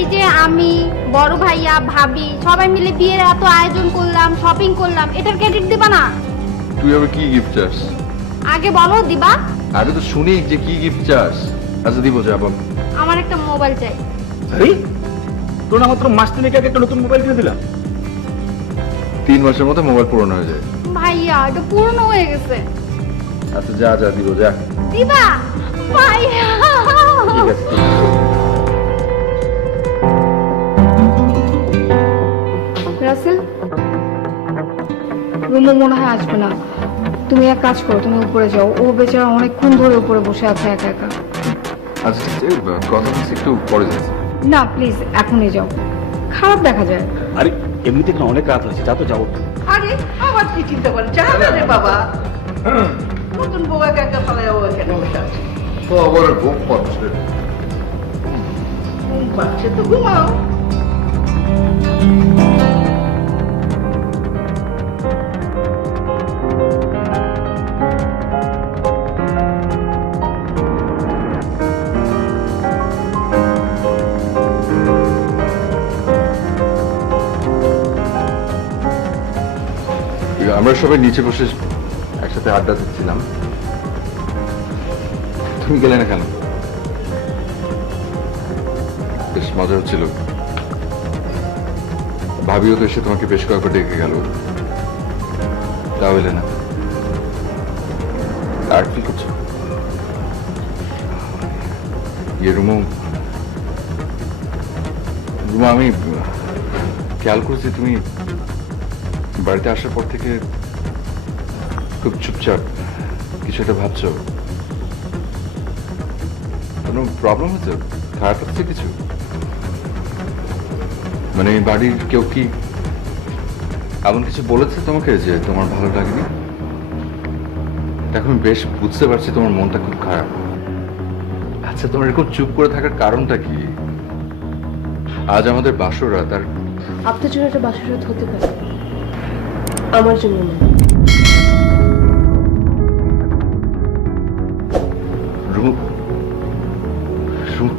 এই যে আমি বড় ভাইয়া ভাবি সবাই মিলে বিয়ের এত আয়োজন করলাম, শপিং করলাম, এটার ক্রেডিট দিবা না? তুই আবার কি গিফট চাস? আগে বলো দিবা। আগে তো শুনি যে কি গিফট চাস। আচ্ছা দিব, যা বল। আমার একটা মোবাইল চাই। আরে তোর না মাত্র মাস তিনেক আগে একটা নতুন মোবাইল কিনে দিলাম। 3 মাসের মধ্যে মোবাইল পুরনো হয়ে যায়। ভাইয়া এটা পুরনো হয়ে গেছে। আচ্ছা যা যা দিব, যা। দিবা ভাইয়া? ঠিক আছে। রাসেল, রুমে মনে হয় আসবে না। তুমি এক কাজ করো, তুমি উপরে যাও। ও বেচারা অনেকক্ষণ ধরে উপরে বসে আছে একা একা। আচ্ছা ঠিক আছে, কথা বলছি, একটু পরে যাচ্ছি। না প্লিজ এখনই যাও, খারাপ দেখা যায়। আরে এমনিতে না অনেক রাত হয়েছে, যা তো যাবো। আরে আবার কি চিন্তা করে জানা না রে বাবা, নতুন বউ একা একা পালায় এখানে বসে আছে। তো আবার ঘুম পাচ্ছে। ঘুম পাচ্ছে তো ঘুমাও। আমরা সবাই নিচে বসে একসাথে আড্ডা দিচ্ছিলাম, তুমি গেলে না কেন? বেশ মজা হচ্ছিল। ভাবিও তো এসে তোমাকে বেশ কয়েকবার ডেকে গেল, তাহলে না আর কি করছো? ইয়ে রুমো, আমি খেয়াল করছি তুমি বাড়িতে আসার পর থেকে খুব চুপচাপ, কিছু একটা ভাবছো। কোনো প্রবলেম হচ্ছে? খারাপ লাগছে কিছু? মানে এই বাড়ির কেউ কি এমন কিছু বলেছে তোমাকে যে তোমার ভালো লাগেনি? এখন বেশ বুঝতে পারছি তোমার মনটা খুব খারাপ। আচ্ছা তোমার এরকম চুপ করে থাকার কারণটা কি? আজ আমাদের বাসরা, তার আপনার জন্য একটা বাসরাত হতে পারে, আমার জন্য না। রুমু,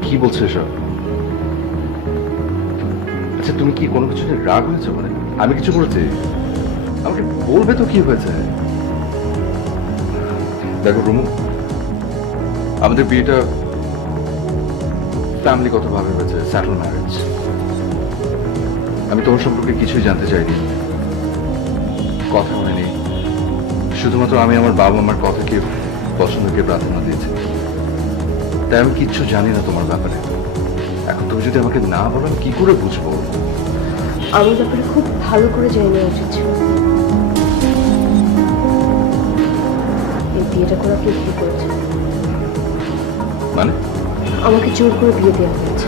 কি বলছো এসব? আচ্ছা তুমি কি কোনো কিছুতে রাগ হয়েছে? মানে আমি কিছু করেছি? আমাকে বলবে তো কি হয়েছে। দেখো রুমু, আমাদের বিয়েটা ফ্যামিলিগত ভাবে হয়েছে, স্যাটেল ম্যারেজ। আমি তোমার সম্পর্কে কিছুই জানতে চাইনি, কথা হয়নি। শুধুমাত্র আমি আমার বাবা মার কথাকে পছন্দকে প্রাধান্য দিয়েছি। তাই আমি কিচ্ছু জানি না তোমার ব্যাপারে। এখন তুমি যদি আমাকে না বলো আমি কি করে বুঝবো? আমার ব্যাপারে খুব ভালো করে জেনে নেওয়া উচিত ছিল। এই বিয়েটা করা কে কি করেছে? মানে আমাকে জোর করে বিয়ে দেওয়া হয়েছে।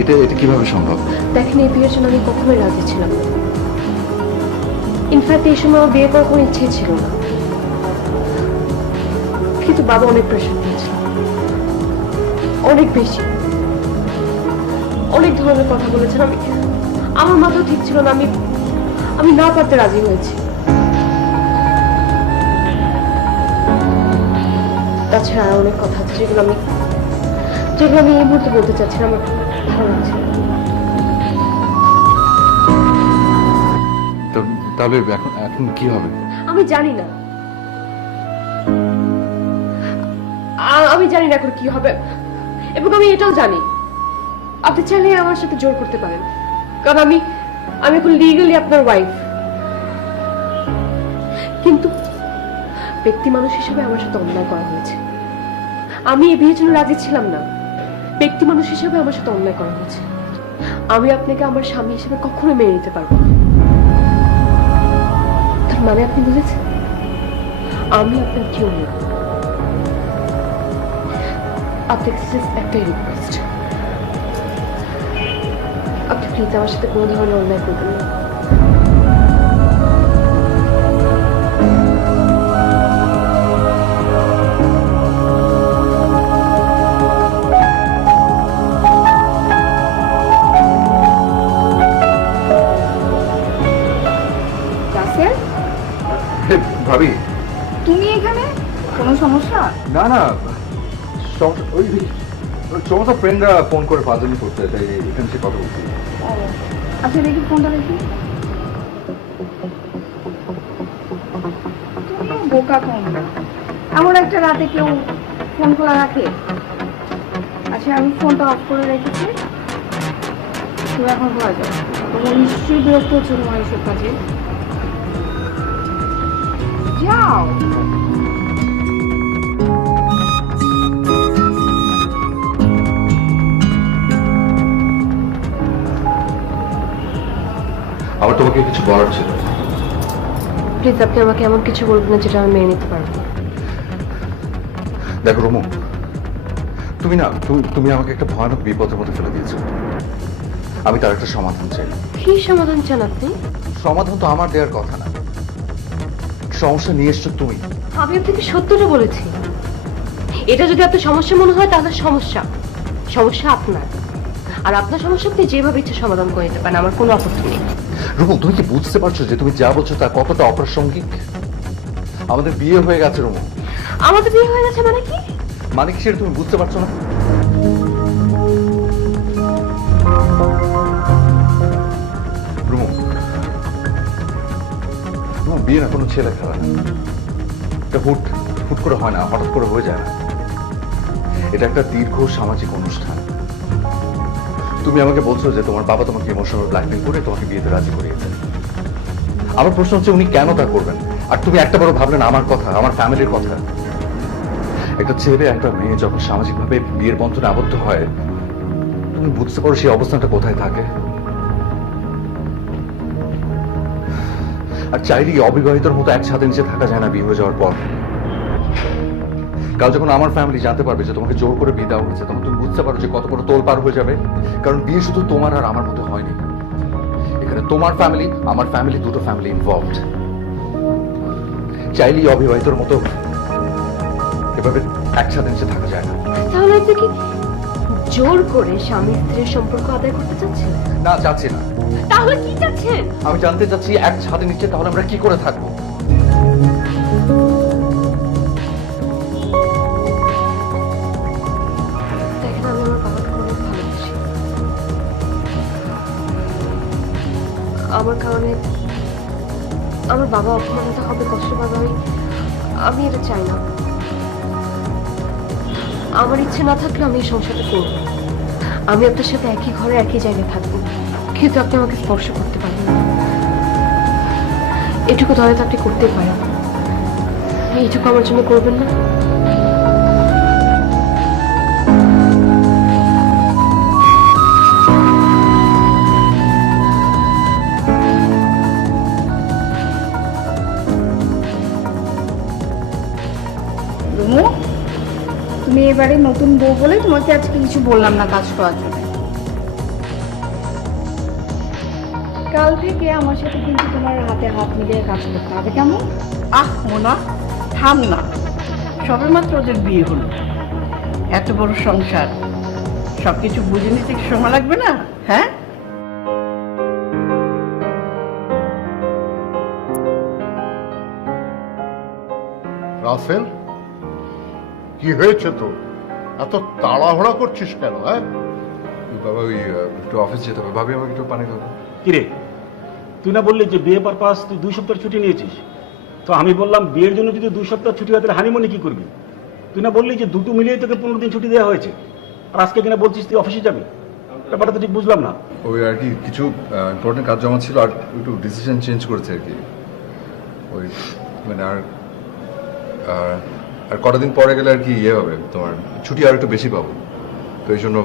এটা এটা কিভাবে সম্ভব? দেখেন, এই বিয়ের জন্য আমি কখনোই রাজি ছিলাম না। ইনফ্যাক্ট এই সময় আমার বিয়ে করার কোনো ইচ্ছে ছিল না, কিন্তু বাবা অনেক প্রেশার দিয়েছে, অনেক বেশি, অনেক ধরনের কথা বলেছেন। আমার মাথাও ঠিক ছিল না, আমি না পারতে রাজি হয়েছি। তাছাড়া আর অনেক কথা আছে যেগুলো আমি এই মুহূর্তে বলতে চাচ্ছি না, আমার ভালো লাগছে না। তাহলে এখন এখন কি হবে? আমি জানি না, আমি জানি না এখন কি হবে। এবং আমি এটাও জানি আপনি চাইলে আমার সাথে জোর করতে পারেন, কারণ আমি এখন লিগালি আপনার ওয়াইফ। কিন্তু ব্যক্তি মানুষ হিসেবে আমার সাথে অন্যায় করা হয়েছে। আমি এই বিয়ের জন্য রাজি ছিলাম না, ব্যক্তি মানুষ হিসেবে আমার সাথে অন্যায় করা হয়েছে। আমি আপনাকে আমার স্বামী হিসেবে কখনো মেনে নিতে পারবো না। তার মানে আপনি বুঝেছেন, আমি আপনার কেউ না। আপনার কাছে একটাই রিকোয়েস্ট, আপনি প্লিজ আমার সাথে কোনো ধরনের অন্যায় করবেন না। ভাবি না ওই সমস্ত ফ্রেন্ডরা ফোন করে ফাজলি করতে, তাই এখানে সে কথা বলছি। আচ্ছা দেখি ফোনটা দেখি। বোকা ফোন, এমন একটা রাতে কেউ ফোন খোলা রাখে? আচ্ছা আমি ফোনটা অফ করে রেখেছি, তুমি এখন খোলা যাও। তোমার নিশ্চয়ই বিরক্ত হচ্ছে তোমার এইসব কাজে। যাও। আমার তোমাকে কিছু বলার ছিল। প্লিজ আপনি আমাকে এমন কিছু বলবেন না যেটা আমি মেনে নিতে পারবো না। দেখো রুমু, তুমি না তুমি আমাকে একটা ভয়ানক বিপদের মধ্যে ফেলে দিয়েছো। আমি তার একটা সমাধান চাই। কি সমাধান চান আপনি? সমাধান তো আমার দেওয়ার কথা না, সমস্যা নিয়ে এসছো তুমি। আমি আপনাকে সত্যটা বলেছি। এটা যদি আপনার সমস্যা মনে হয় তাহলে সমস্যা আপনার, আর আপনার সমস্যা আপনি যেভাবে ইচ্ছে সমাধান করে নিতে পারেন, আমার কোনো আপত্তি নেই। রুমু, তুমি কি বুঝতে পারছো যে তুমি যা বলছো তা কতটা অপ্রাসঙ্গিক? আমাদের বিয়ে হয়ে গেছে রুমু। আমাদের বিয়ে হয়ে গেছে মানে কি? মানে কি সেটা তুমি বুঝতে পারছো না? রুমু, বিয়ে না কোনো ছেলে খেলা না। এটা হুট করে হয় না, হঠাৎ করে হয়ে যায় না। এটা একটা দীর্ঘ সামাজিক অনুষ্ঠান। তুমি আমাকে বলছো যে তোমার বাবা তোমাকে ইমোশনাল ব্ল্যাকমেইল করে তোমাকে বিয়েতে রাজি করিয়েছে। আমার প্রশ্ন হচ্ছে উনি কেন তা করবেন? আর তুমি একটা বড় ভাবলেন আমার কথা, আমার ফ্যামিলির কথা। একটা ছেলে একটা মেয়ে যখন সামাজিকভাবে বিয়ের বন্ধনে আবদ্ধ হয়, তুমি বুঝতে পারো সেই অবস্থানটা কোথায় থাকে। আর চাইলেই অবিবাহিতর মতো একসাথে নিচে থাকা যায় না বিয়ে হয়ে যাওয়ার পর। কাল যখন আমার ফ্যামিলি জানতে পারবে যে তোমাকে জোর করে বিয়ে দেওয়া হয়েছে, তখন তুমি বুঝতে পারো যে কত বড় তোল পার হয়ে যাবে। কারণ বিয়ে শুধু তোমার আর আমার মধ্যে হয়নি, এখানে তোমার ফ্যামিলি আমার ফ্যামিলি দুটো ফ্যামিলি ইনভলভড। চাইলেই অবিবাহিতর মতো এভাবে একসাথে নিচে থাকা যায় না। তাহলে আপনি কি জোর করে স্বামী স্ত্রীর সম্পর্ক আদায় করতে চাচ্ছেন? না, চাচ্ছি না। তাহলে কি চাচ্ছেন? আমি জানতে চাচ্ছি এক ছাদের নিচে তাহলে আমরা কি করে থাকবো? দেখেন, আমি আমার বাবাকে অনেক ভালোবাসি। আমার কারণে আমার বাবা অপমানিত হবে, কষ্ট পাবে, আমি এটা চাই না। আমার ইচ্ছে না থাকলে আমি এই সংসারটা করব। আমি আপনার সাথে একই ঘরে একই জায়গায় থাকবো, কিন্তু আপনি আমাকে স্পর্শ করতে পারবেন না। এটুকু দয়া তো আপনি করতেই পারেন, এইটুকু আমার জন্য করবেন না? রুমু, তুমি এবারে নতুন বউ বলে তোমাকে আজকে কিছু বললাম না কাজ করার জন্য। কাল থেকে আমার সাথে কিন্তু তোমার হাতে হাত মিলিয়ে কাজ করতে হবে, কেমন? মোনা, থাম না। সবেমাত্র ওদের বিয়ে হলো, এত বড় সংসার, সবকিছু বুঝে নিতে কি সময় লাগবে না? হ্যাঁ, রাসেল, কি হয়েছে তো? এত তাড়াহুড়া করছিস কেন? হ্যাঁ, বাবা ওই একটু অফিস যেতে হবে। ভাবি আমাকে একটু পানি খাবো। কিরে, তুই না বললি যে বিয়ে পারপাস তুই 2 সপ্তাহ ছুটি নিয়েছিস? তো আমি বললাম বিয়ের জন্য যদি 2 সপ্তাহ ছুটি হয় তাহলে হানিমুনে কি করবি? তুই না বললি যে দুটো মিলিয়ে তোকে 15 দিন ছুটি দেওয়া হয়েছে, আর আজকে কিনা বলছিস তুই অফিসে যাবি? ব্যাপারটা তো ঠিক বুঝলাম না। ওই আর কি কিছু ইম্পর্টেন্ট কাজ জমা ছিল, আর একটু ডিসিশন চেঞ্জ করেছে আর কি। ওই মানে আর কটা দিন পরে গেলে আর কি ইয়ে হবে, তোমার ছুটি আর একটু বেশি পাবো, তো এই জন্য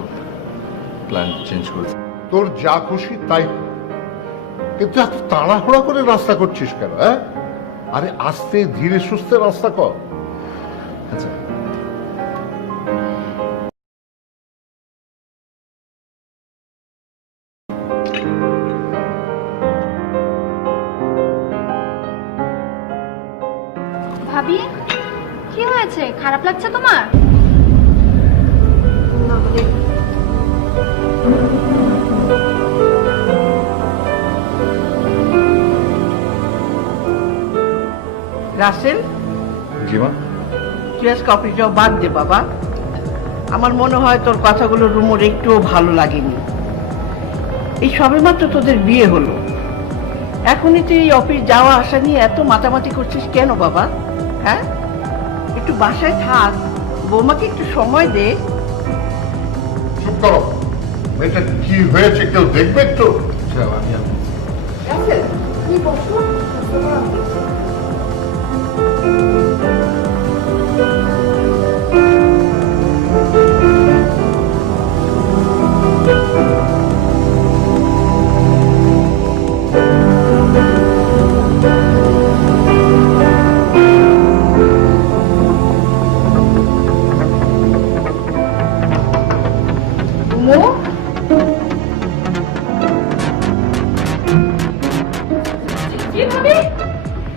প্ল্যান চেঞ্জ করেছে। তোর যা খুশি তাই কর। কিন্তু এত তাড়াহুড়া করে রাস্তা করছিস কেন? হ্যাঁ, আরে আস্তে ধীরে সুস্থে রাস্তা কর। আচ্ছা, ভাবি, কি হয়েছে? খারাপ লাগছে তোমার? না, মানে রাসেল, জি মা। তুই আজকে অফিস যাও বাদ দে বাবা। আমার মনে হয় তোর কথাগুলো রুমোর একটুও ভালো লাগেনি। এই সবেমাত্র তোদের বিয়ে হলো, এখনই তুই এই অফিস যাওয়া আসা নিয়ে এত মাতামাতি করছিস কেন বাবা? হ্যাঁ, একটু বাসায় থাক, বৌমাকে একটু সময় দে। চুপ করো, মেয়েটা কি হয়েছে কেউ দেখবে তো?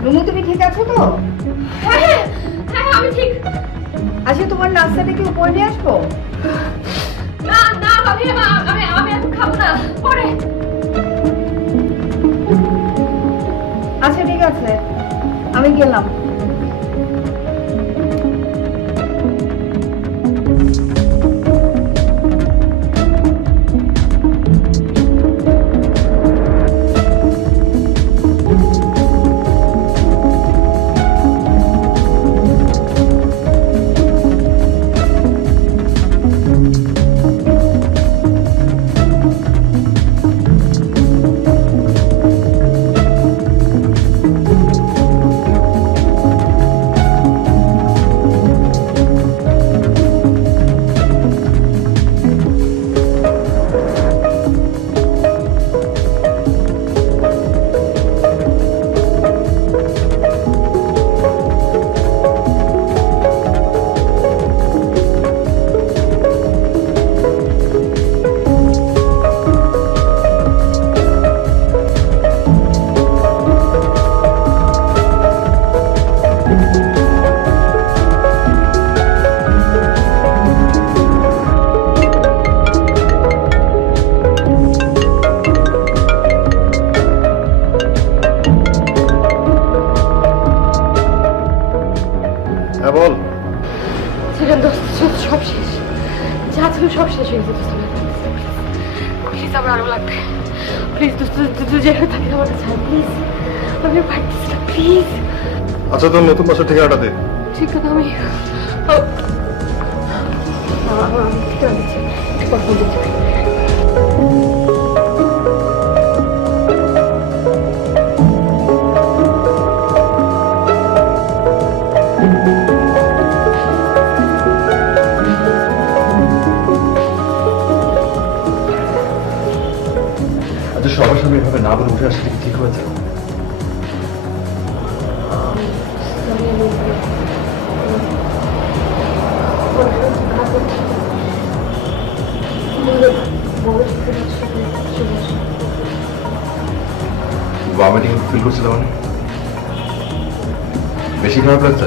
রুমু, তুমি ঠিক আছো তো? হ্যাঁ আমি ঠিক। আচ্ছা, তোমার নাস্তাটা কি উপরে নিয়ে আসবো? না না ভাবি, আমি এখন খাবো না, পরে। আচ্ছা ঠিক আছে, আমি গেলাম। হ্যাঁ বল। সেখানে সব শেষ, যা ছিল সব শেষ হয়ে গেছে। প্লিজ আমার আরো লাগবে, প্লিজ তুই যেখানে থাকি আমার কাছে প্লিজ, আমি পারতেছি না প্লিজ। আচ্ছা তোর নতুন বাসার ঠিকানাটা দে। ঠিক আছে, আমি ঠিক আছে, একটু কথা বলতে চাই। আচ্ছা সবার সামনে এভাবে না বলে উঠে আসলে কি ঠিক হয়েছে? ভমিটিং ফিল করছিল মানে? বেশি খারাপ লাগছে?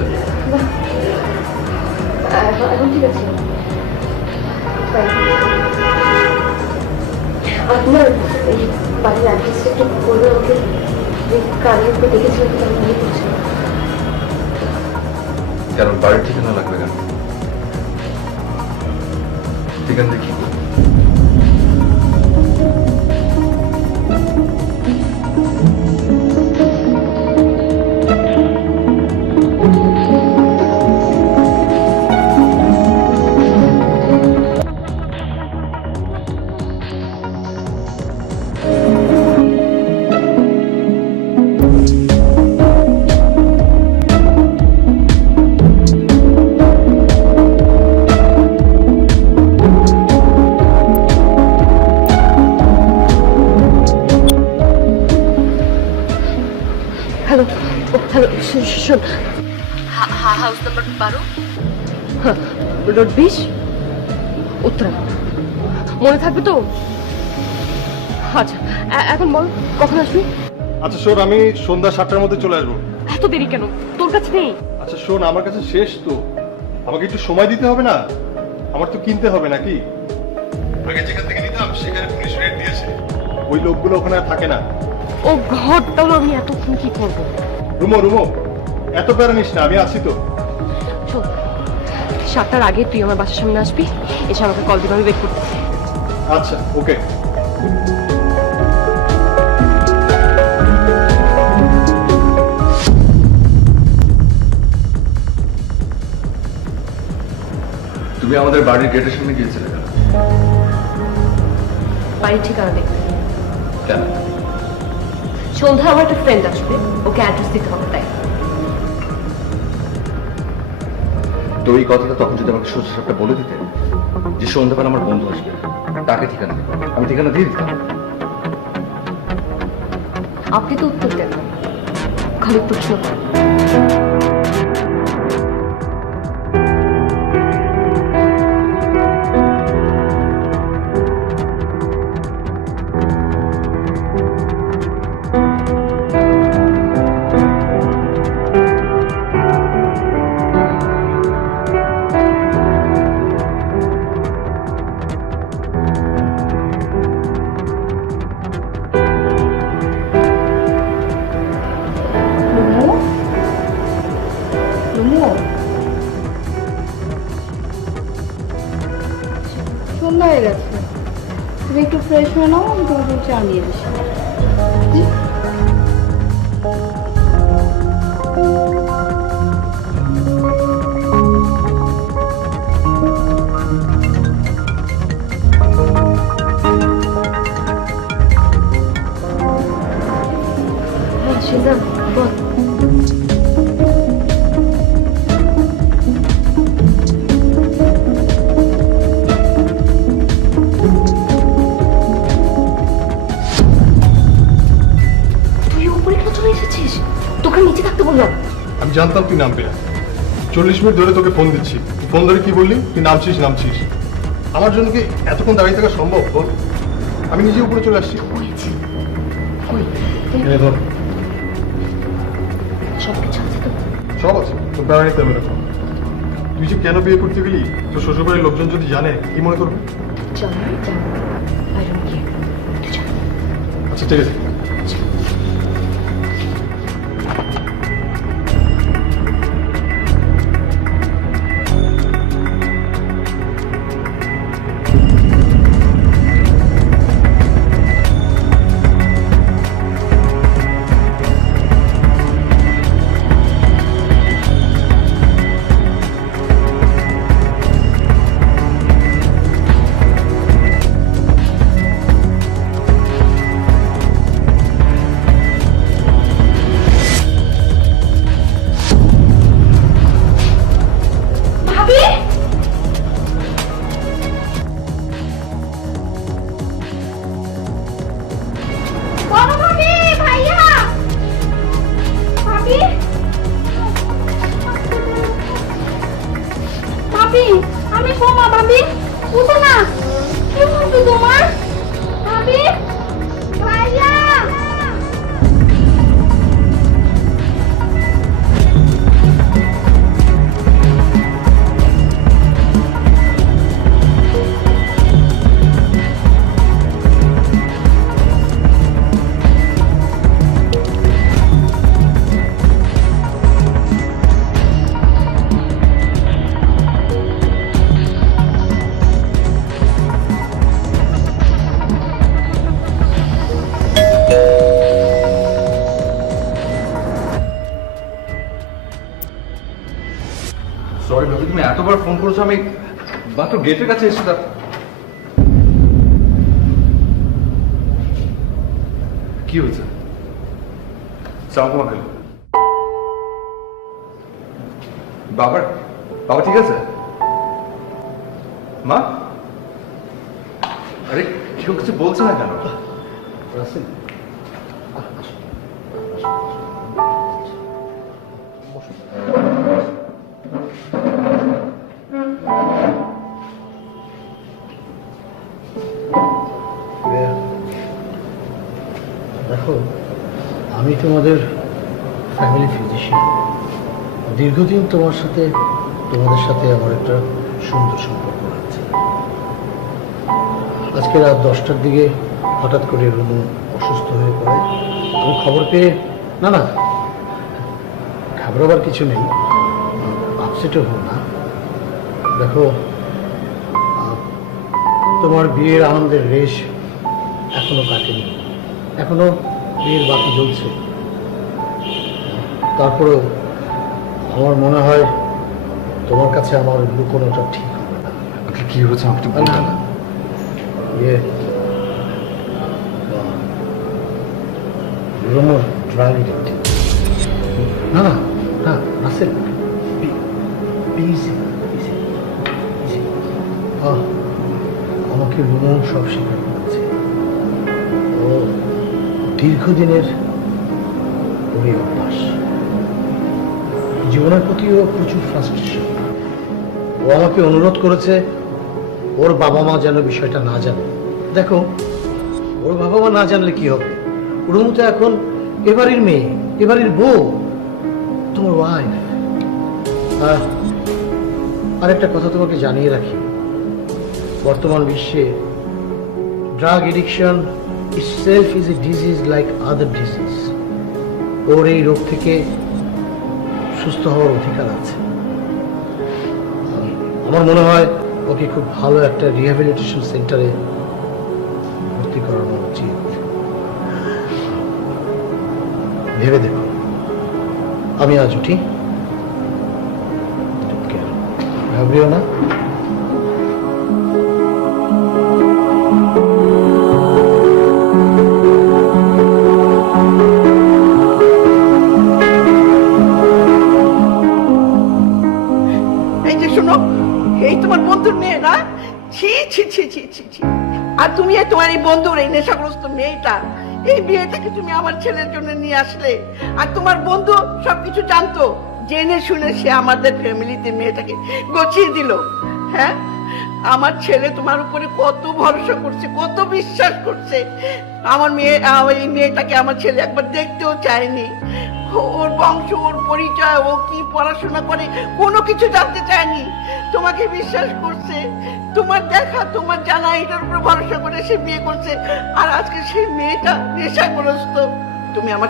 এখন ঠিক আছে। আপনার এই বাড়ির অ্যাড্রেসটা একটু বলবে আমাকে, কালকে দেখেছিলাম আমি মনে করছি। কারণ বাড়ির ঠিকানা লাগবে কেন? ঠিকানা দেখি হ্যালো হ্যালো, শোন, হাউস নাম্বার 12, রোড 20, উত্তরা, মনে থাকবে তো? আচ্ছা এখন বল কখন আসবি? আচ্ছা শোন, আমি সন্ধ্যা 7টার মধ্যে চলে আসবো। এত দেরি কেন? তোর কাছে নেই? আচ্ছা শোন, আমার কাছে শেষ তো, আমাকে একটু সময় দিতে হবে না? আমার তো কিনতে হবে নাকি? আগে যেখান থেকে নিতাম সেখানে পুলিশ রেড দিয়েছে, ওই লোকগুলো ওখানে আর থাকে না। ও ঘরটাও আমি এতক্ষণ কি করবো? রুমো এত প্যারা নিস না, আমি আছি তো। শোন, 7টার আগে তুই আমার বাসার সামনে আসবি, এসে আমাকে কল দিবি, আমি ওয়েট করতেছি। আচ্ছা, ওকে। তুমি আমাদের বাড়ির গেটের সামনে গিয়েছিলে কেন? বাড়ির ঠিকানা দেখতে। কেন? সন্ধ্যায় আমার একটা ফ্রেন্ড আসবে, ওকে অ্যাড্রেস দিতে হবে তাই। তো এই কথাটা তখন যদি আমাকে সোজা সাপটা বলে দিতে যে সন্ধ্যাবেলা আমার বন্ধু আসবে, তাকে ঠিকানা দিতে, আমি ঠিকানা দিয়ে দিতাম। আপনি তো উত্তর দেন না, খালি প্রশ্ন করেন। সন্ধ্যা হয়ে গেছে, তুমি একটু ফ্রেশ হয়ে নাও, আমি তোমাকে চা নিয়ে আসি। হ্যাঁ সেজা, বল। তুই উপরে কেন চলে এসেছিস? তোকে নিচে থাকতে বললাম। আমি জানতাম তুই নামবি না। 40 মিনিট ধরে তোকে ফোন দিচ্ছি, ফোন ধরে কি বললি? তুই নামছিস। আমার জন্য কি এতক্ষণ দাঁড়িয়ে থাকা সম্ভব? বল। আমি নিজে উপরে চলে আসছি। এনে ধর। সবকিছু আছে তো? সব আছে, তোর বেড়া নিতে হবে না। তুই যে কেন বিয়ে করতে গেলি, তোর শ্বশুরবাড়ির লোকজন যদি জানে কি মনে করবে? চল, চল। I don't care. তুই চল। আচ্ছা ঠিক আছে। বড় ভাবি, ভাইয়া, ভাবি, ভাবি, আমি সোমা। ভাবি উঠো না, কি হচ্ছে তোমার? ভাবি, ভাইয়া। সরি ভাবি, তুমি এতবার ফোন করেছো, আমি মাত্র গেটের কাছে এসে কি হয়েছে? বাবার বাবা ঠিক আছে? মা? আরে কেউ কিছু বলছে না কেন? দেখো, আমি তোমাদের ফ্যামিলি ফিজিশিয়ান। দীর্ঘদিন তোমাদের সাথে আমার একটা সুন্দর সম্পর্ক আছে। আজকে রাত 10টার দিকে হঠাৎ করে রুনু অসুস্থ হয়ে পড়ে। আমি খবর পেয়ে না ঘাবড়াবার কিছু নেই, আপসেটও হো না। দেখো, তোমার বিয়ের আনন্দের রেশ এখনো কাটেনি, এখনো বিয়ের বাতি জ্বলছে। তারপরেও আমার মনে হয় তোমার কাছে আমার লুকোনোটা ঠিক হবে না। কি হয়েছে আমাকে একটু বলবেন না? ইয়ে, রুমোর ড্রাগ এডিক্ট। না না না, রাসেল প্লিজ, আমাকে রুমো সব স্বীকার করেছে। ও দীর্ঘদিনের ওই অভ্যাস, জীবনের প্রতিও প্রচুর ফ্রাস্ট্রেশন। ও আমাকে অনুরোধ করেছে ওর বাবা মা যেন বিষয়টা না জানে। দেখো, ওর বাবা মা না জানলে কি হবে? রুমু তো এখন এবারের মেয়ে, এবারের বউ, তোমার ওয়াইফ। আরেকটা কথা তোমাকে জানিয়ে রাখি, বর্তমান বিশ্বে drug addiction itself is a disease like other disease. ওর এই রোগ থেকে সুস্থ হওয়ার অধিকার আছে। আমার মনে হয় ওকে খুব ভালো একটা রিহ্যাবিলিটেশন সেন্টারে ভর্তি করানো উচিত। ভেবে দেখো। আমি আজ উঠি, ভাবলিও না? এই যে শোনো, এই তোমার বন্ধুর মেয়ে না? ছি ছি ছি ছি ছি ছি। আর তুমি তোমার এই বন্ধুর এই নেশাগ্রস্ত মেয়েটা, এই বিয়েটাকে তুমি আমার ছেলের জন্য নিয়ে আসলে, আর তোমার বন্ধু সবকিছু জানতো, জেনে শুনে সে আমাদের ফ্যামিলিতে মেয়েটাকে গছিয়ে দিল। হ্যাঁ, আমার ছেলে তোমার উপরে কত ভরসা করছে, কত বিশ্বাস করছে। আমার মেয়ে, এই মেয়েটাকে আমার ছেলে একবার দেখতেও চায়নি। ওর বংশ, ওর পরিচয়, ও কি পড়াশোনা করে, কোনো কিছু জানতে চায়নি। তোমাকে বিশ্বাস করছে, তোমার দেখা, তোমার জানা, এটার উপর ভরসা করে সে বিয়ে করছে। আর আজকে সেই মেয়েটা নেশাগ্রস্ত। তুমি আমার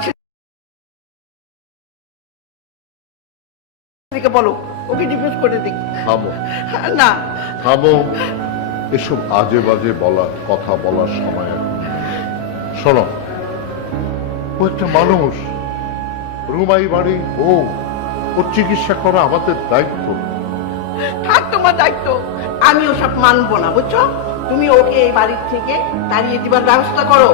ছেলেকে বলো ওকে ডিভোর্স করে দিই। থামো না, থামো, এসব আজে বাজে কথা বলার সময় এখন। শোনো, ও একটা মানুষ, রুমাই বাড়ি, ওর চিকিৎসা করা আমাদের দায়িত্ব। থাক তোমার দায়িত্ব, আমি ওসব মানবো না, বুঝছো? তুমি ওকে এই বাড়ির থেকে তাড়িয়ে দিবার ব্যবস্থা করো।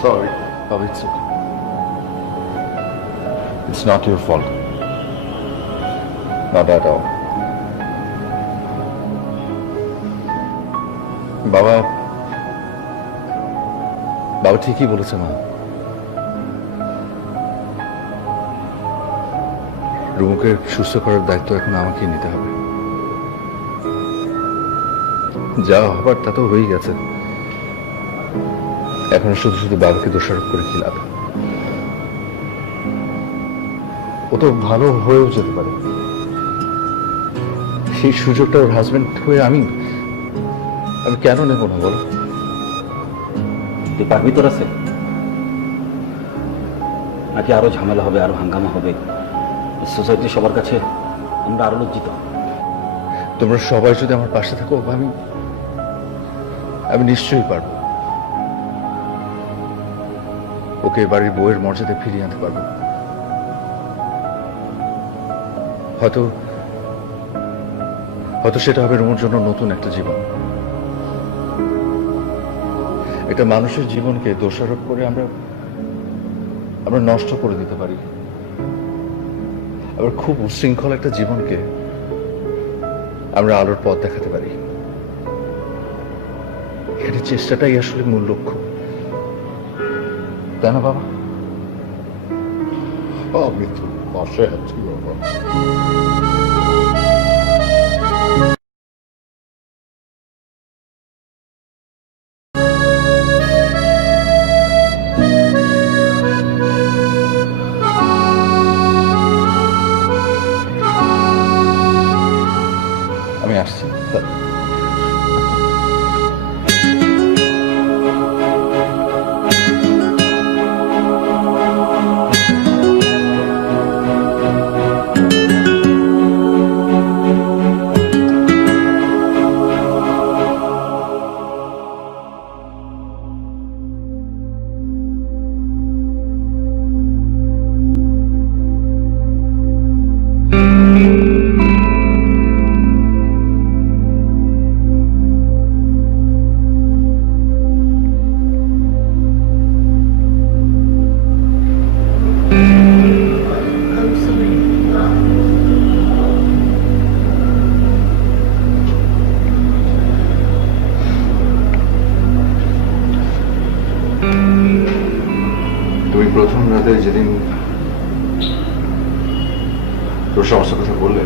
Sorry Baba, it's okay. It's not your fault. Not at all. বাবা ঠিকই বলেছে মা। রুমুকে সুস্থ করার দায়িত্ব এখন আমাকে নিতে হবে। যা হবার তা তো হয়েই গেছে, এখন শুধু শুধু বাবাকে দোষারোপ করে কি লাভ? ও তো ভালো হয়েও যেতে পারে। সেই সুযোগটা ওর হাজবেন্ড হয়ে আমি কেন নেব না বলো? তুই পারবি তোর আছে নাকি আরো ঝামেলা হবে, আরো হাঙ্গামা হবে? সোসাইটি সবার কাছে আমরা আরো লজ্জিত। তোমরা সবাই যদি আমার পাশে থাকো, আমি নিশ্চয়ই পারবো। ওকে বাড়ির বউয়ের মর্যাদায় ফিরিয়ে আনতে পারবো। হয়তো সেটা হবে রুমুর জন্য নতুন একটা জীবন। একটা মানুষের জীবনকে দোষারোপ করে আমরা নষ্ট করে দিতে পারি, আবার খুব উচ্ছৃঙ্খল একটা জীবনকে আমরা আলোর পথ দেখাতে পারি। এখানে চেষ্টাটাই আসলে মূল লক্ষ্য, তাই না বাবা? আমি তো পাশে আছি বাবা। আমি আসছি। সাথে যেদিন তোর সমস্যার কথা বললে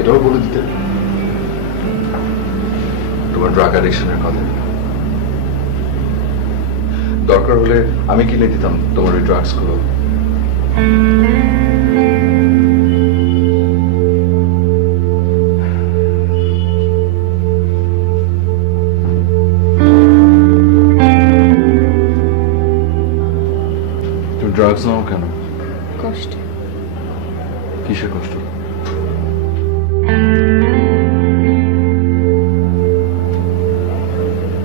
এটাও বলে দিতে তোমার ড্রাগ অ্যাডিকশনের কথা। দরকার হলে আমি কিনে দিতাম তোমার ওই ড্রাগস গুলো। তুমি ড্রাগস নাও কেন? কষ্ট। কিসের কষ্ট?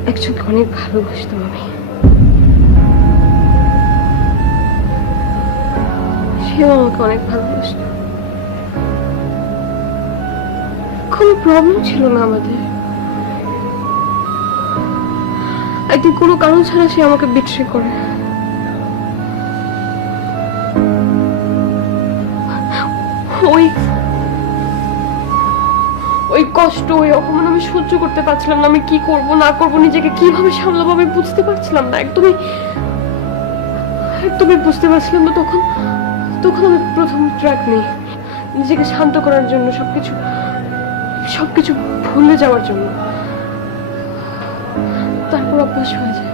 একজনকে অনেক ভালোবাসতাম আমি, সেও আমাকে অনেক ভালোবাসত। কোনো প্রবলেম ছিল না আমাদের। একদিন কোনো কারণ ছাড়া সে আমাকে বিট্রে করে। ওই ওই কষ্ট, ওই অপমান আমি সহ্য করতে পারছিলাম না। আমি কি করব না করব, নিজেকে কিভাবে সামলাবো আমি বুঝতে পারছিলাম না। একদমই বুঝতে পারছিলাম না। তখন আমি প্রথম ট্র্যাক নেই, নিজেকে শান্ত করার জন্য, সবকিছু ভুলে যাওয়ার জন্য। তারপর অভ্যাস হয়ে যায়।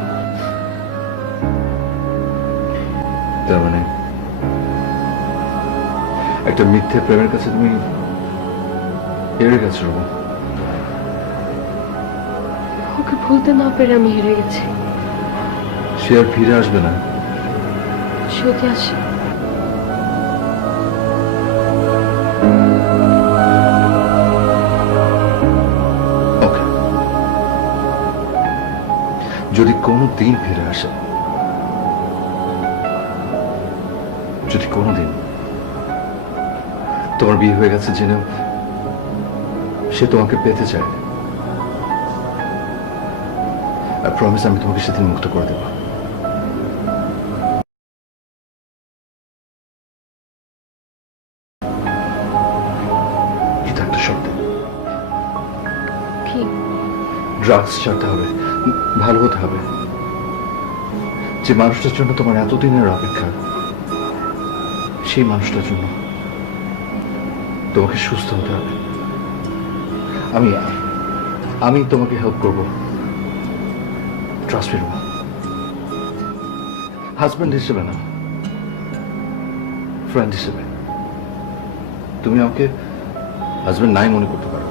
তার মানে একটা মিথ্যে প্রেমের কাছে তুমি হেরে গেছো? ওকে ভুলতে না পেরে আমি হেরে গেছি। সে আর ফিরে আসবে না। সত্যি আসে। ওকে, যদি কোনো দিন ফিরে আসে, যদি কোনোদিন তোমার বিয়ে হয়ে গেছে জেনেও সে তোমাকে পেতে চায়, আর প্রমিস আমি তোমাকে সেদিন মুক্ত করে দেব। এটা একটা শর্ত। কি? ড্রাগস ছাড়তে হবে, ভালো হতে হবে। যে মানুষটার জন্য তোমার এতদিনের অপেক্ষা, সেই মানুষটার জন্য তোমাকে সুস্থ হতে হবে। আমি তোমাকে হেল্প করবো, ট্রাস্ট মি। হাজব্যান্ড হিসেবে না, ফ্রেন্ড হিসেবে। তুমি আমাকে হাজব্যান্ড নাই মনে করতে পারো,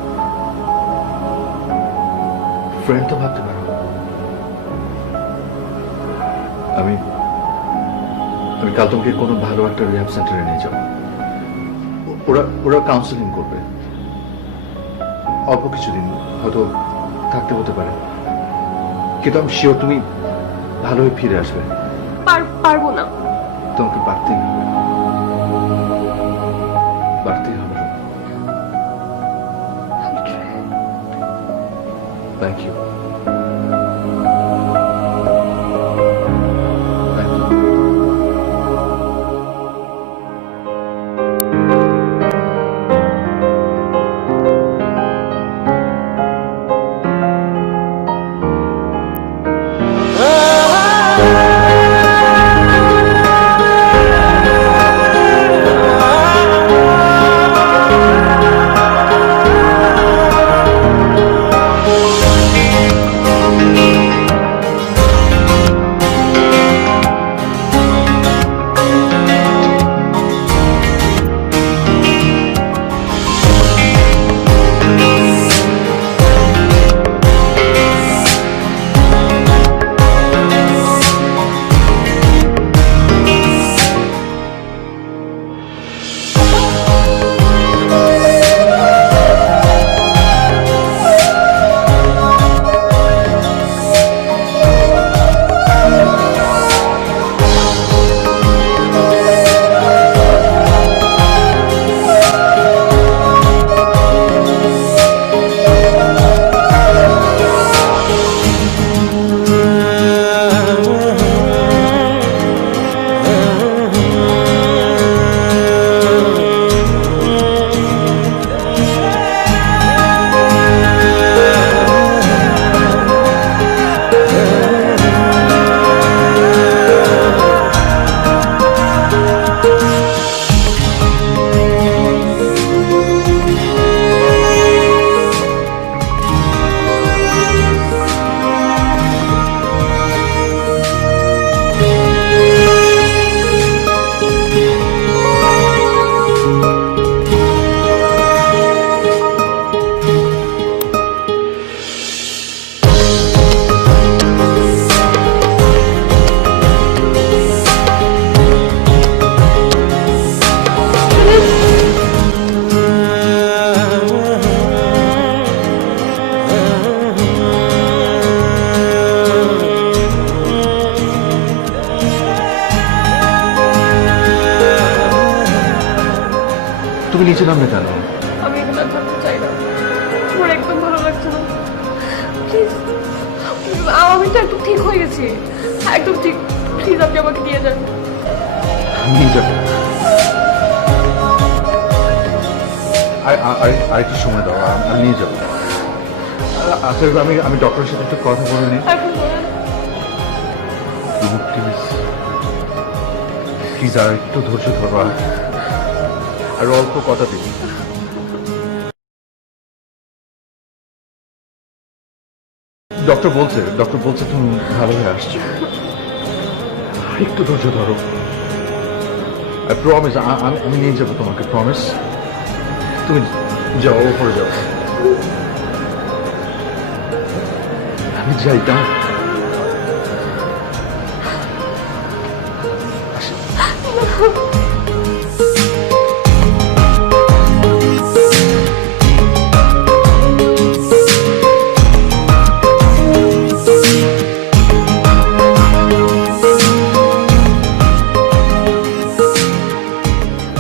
ফ্রেন্ড তো ভাবতে পারো। আমি কাল তোমাকে কোনো ভালো একটা রিহ্যাব সেন্টারে নিয়ে যাবো। ওরা কাউন্সেলিং করবে, অল্প কিছুদিন হয়তো থাকতে হতে পারে, কিন্তু আমি শিওর তুমি ভালোই ফিরে আসবে। পারবো না। তোমাকে বাড়তেই হবে, বাড়তেই হবে। Thank you. নিচে নামবে কেন? আমি এগুলো আর থাকতে চাই না, আমার একদম ভালো লাগছে না। প্লিজ, আমি তো একদম ঠিক হয়ে গেছি, একদম ঠিক। প্লিজ আপনি আমাকে নিয়ে যান। নিয়ে যাবো। আর একটু সময় দাও, আমি নিয়ে যাবো। আচ্ছা, আমি ডক্টরের সাথে একটু কথা বলে নিই। এখন বলেন। প্লিজ প্লিজ আর একটু ধৈর্য ধরো, আর অল্প কথা দিন। ডক্টর বলছে তুমি ভালো হয়ে আসছো, আর একটু ধৈর্য ধরো। প্রমিস, আমি নিয়ে যাবো তোমাকে, প্রমিস। তুমি যাও, ওপরে যাও। আমি যাই, দাও।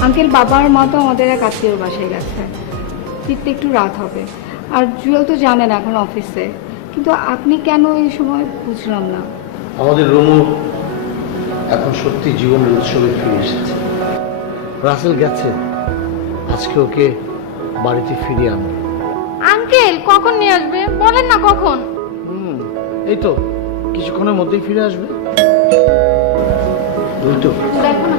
আঙ্কেল, বাবা আর মা তো আমাদের এক আত্মীয়র বাসায় গেছে, ফিরতে একটু রাত হবে। আর জুয়েল তো জানেন এখন অফিসে, কিন্তু আপনি কেন এই সময় বুঝলাম না। আমাদের রুমু এখন সত্যি জীবনের উৎসবে ফিরে এসেছে। রাসেল গেছে, আজকে ওকে বাড়িতে ফিরিয়ে আনবে। আঙ্কেল কখন নিয়ে আসবে বলেন না, কখন? এই তো কিছুক্ষণের মধ্যেই ফিরে আসবে। ওই তো দেখো না।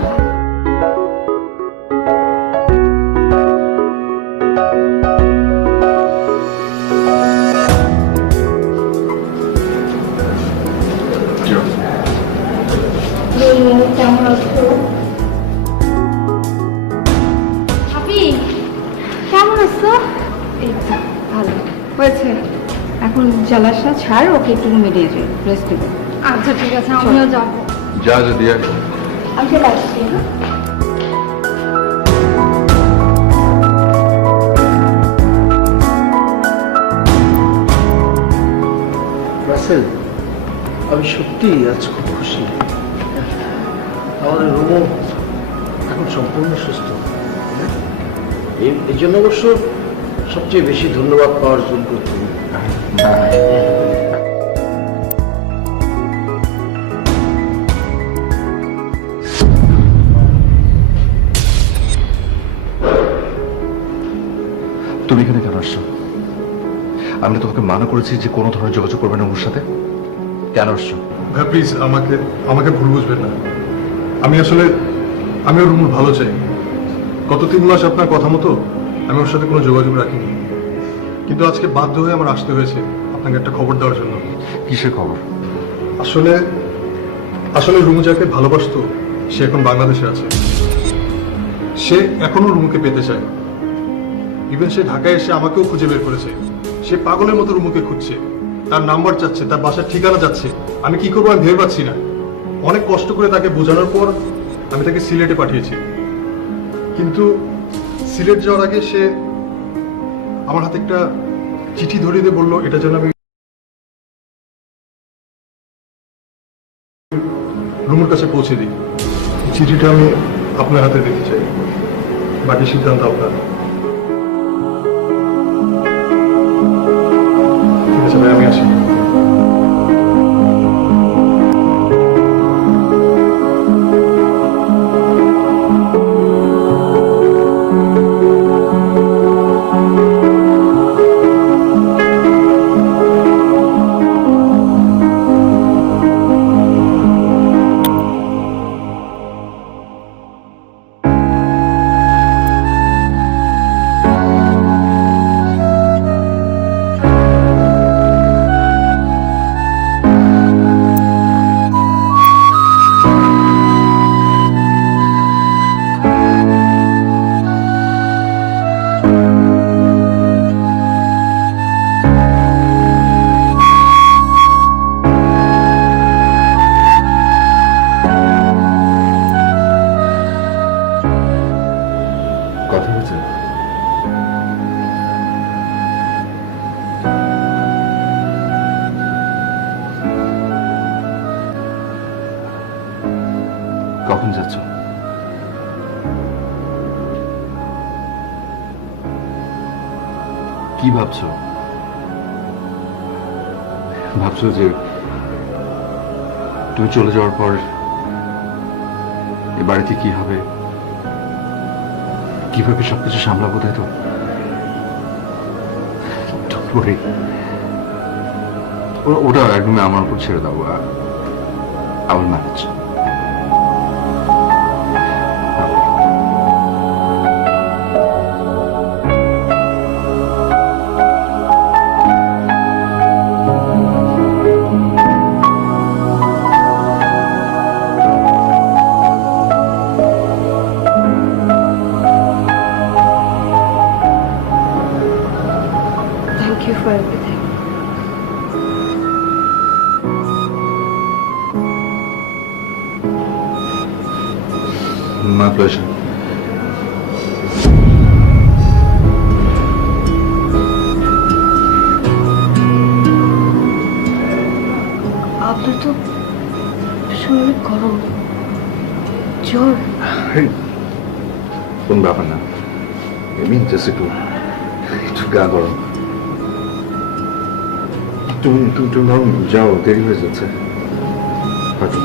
কেমন আছো? আপনি কেমন আছো? এই তো ভালো হয়েছে। এখন জ্বালাসা ছাড়, ওকে একটু রুমে দিয়ে যাই, রেস্ট দেবে। আচ্ছা ঠিক আছে, আমিও যাবো। যা দিয়ে আমি চলে আসছি। হ্যাঁ, রাসেল, আমি সত্যি আজ খুব খুশি। আমাদের রুমু এখন সম্পূর্ণ সুস্থ। এই জন্য অবশ্য সবচেয়ে বেশি ধন্যবাদ পাওয়ার যোগ্য তুমি। তুমি এখানে কেন আসছো? আমি তো তোমাকে মানা করেছি যে কোনো ধরনের যোগাযোগ করবে না ওর সাথে। কেন আসছো? ভাই প্লিজ আমাকে ভুল বুঝবেন না। আমি ওর রুমুর ভালো চাই। গত 3 মাস আপনার কথা মতো আমি ওর সাথে কোনো যোগাযোগ রাখিনি, কিন্তু আজকে বাধ্য হয়ে আমার আসতে হয়েছে আপনাকে একটা খবর দেওয়ার জন্য। কিসের খবর? আসলে রুমু যাকে ভালোবাসতো সে এখন বাংলাদেশে আছে। সে এখনো রুমুকে পেতে চায়। ইভেন সে ঢাকায় এসে আমাকেও খুঁজে বের করেছে। সে পাগলের মতো রুমুকে খুঁজছে, তার নাম্বার চাচ্ছে, তার বাসার ঠিকানা যাচ্ছে। আমি কি করবো আমি ভেবে পাচ্ছি না। অনেক কষ্ট করে তাকে বোঝানোর পর আমি তাকে সিলেটে পাঠিয়েছি, কিন্তু সিলেট যাওয়ার আগে সে আমার হাতে একটা চিঠি ধরিয়ে দিয়ে বললো এটা যেন আমি রুমুর কাছে পৌঁছে দিই। চিঠিটা আমি আপনার হাতে দিতে চাই, বাকি সিদ্ধান্ত আপনার। ঠিক আছে ভাই, আমি আসি। কথা হয়েছে? কখন যাচ্ছ? কি ভাবছো? ভাবছো যে তুমি চলে যাওয়ার পর এ বাড়িতে কি হবে, কিভাবে সবকিছু সামলাবো, তাই তো? Don't worry. ওটা একদমই আমার উপর ছেড়ে দাও। I will manage. Thank you for everything. My pleasure. আপনার তো শরীরে গরম, জ্বর। কোন ব্যাপার না, এমনি জাস্ট একটু গা গরম। তুমি নরম, যাও, দেরি হয়ে যাচ্ছে হয়তো।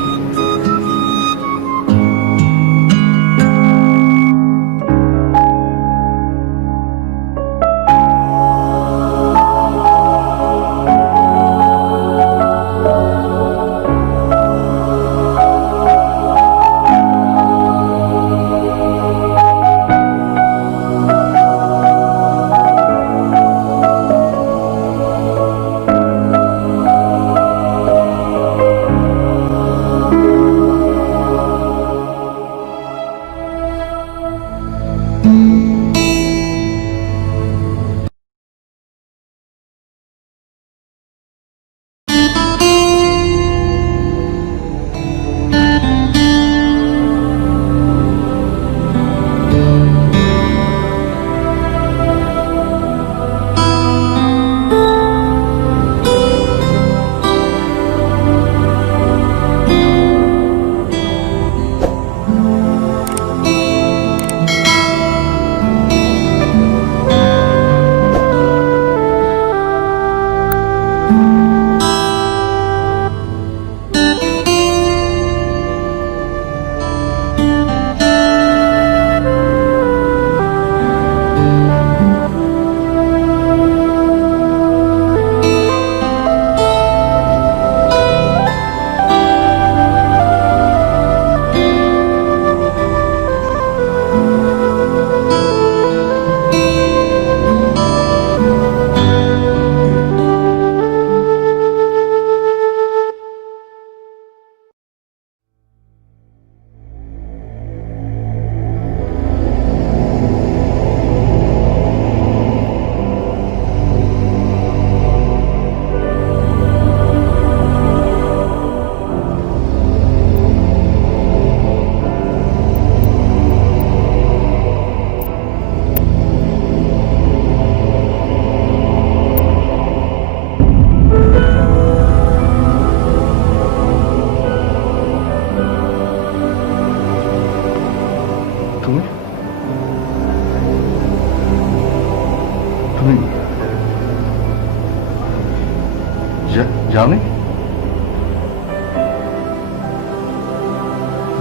জানি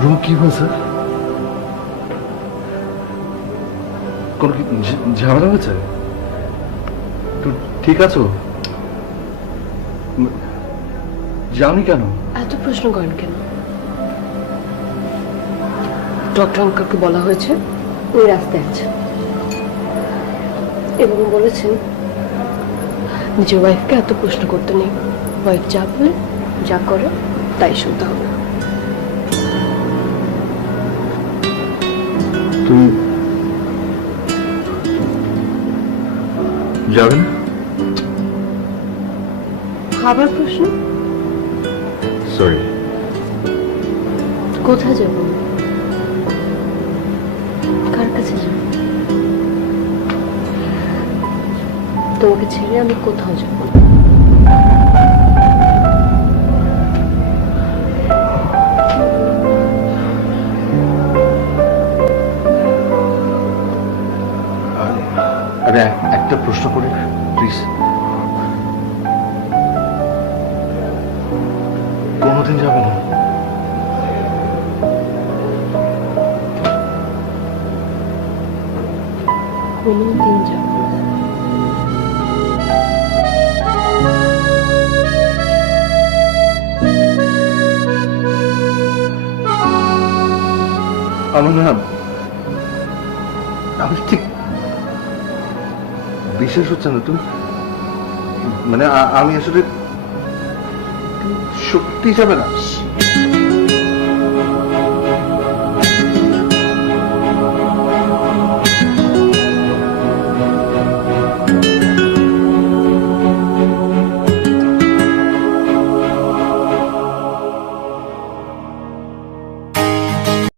রুম কি হয়েছে? কোন কি ঝামেলা হয়েছে? তুমি ঠিক আছো? যাওনি কেন? এত প্রশ্ন করেন কেন? ডক্টর আঙ্কেলকে বলা হয়েছে ওই রাস্তায় আছে এবং বলেছেন নিজের ওয়াইফকে এত প্রশ্ন করতে নেই। ওয়াইফ যা বলে যা করে তাই শুনতে হবে। তুমি যাবে না? খাবার প্রশ্ন? সরি। কোথায় যাব? কার কাছে যাব? তোমাকে ছেড়ে আমি কোথাও যাব না। আরে একটা প্রশ্ন করি, কোনোদিন যাবে না। কোনোদিন যাব না। আমার না, আমি ঠিক বিশ্বাস হচ্ছে না। তুমি মানে আমি আসলে সত্যি যাবে না?